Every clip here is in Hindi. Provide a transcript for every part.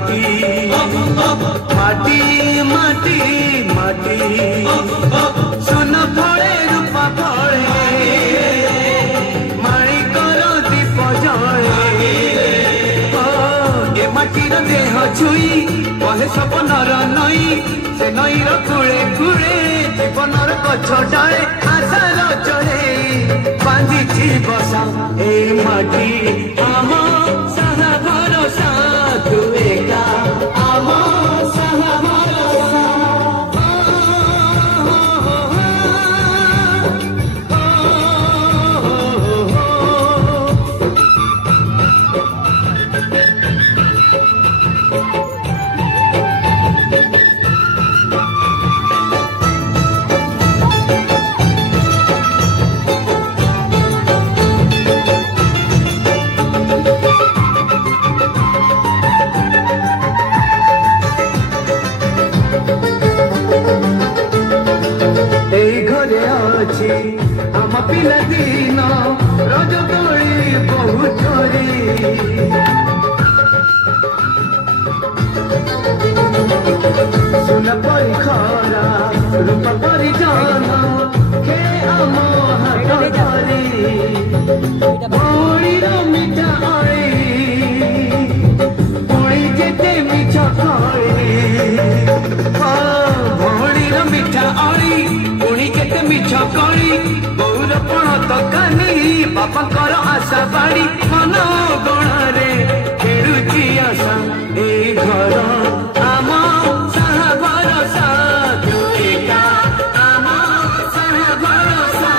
माटी माटी माटी माटी सुन फले रूपा फले माणिकर दीप जले ए माटीर देह छुई कहे सपनर नई से नईर कूले कूले जीवनर गछ डाले आशार चढ़े बांधी बसा ए माटी आम साहा भरोसा तू एका आम साहा भरोसा आम पिला दिन रज दोली बहुत सुन परी खरा रूप परी जान खे आम हाथ धरी भौणीर मिठा अड़ी पुणी जेते मिछ खड़ी भौणीर मिठा अड़ी पुणी केते मिछ करी बौर पण तकानी बापाकर आशा बाड़ी मन गणारे खेलुची आशा ए घर आम साहा भरोसा तू एका आम साहा भरोसा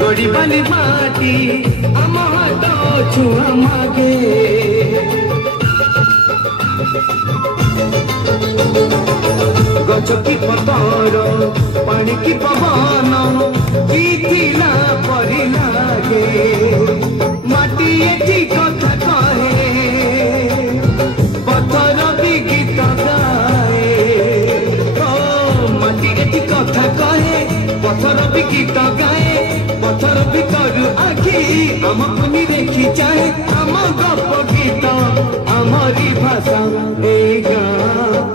गोड़ी बाली माटी आम हाथ छुआ मागे गछ की पतर पानी की पवन बीतिला परी लागे माटी एठी कथा कहे पथर भी गीत गाए माटी एठी कथा कहे पथर भी गीत गाए पथर भीतर आखि आम पुनी देखी चाहे आम गप गीत आमरी भाषा ए गाँ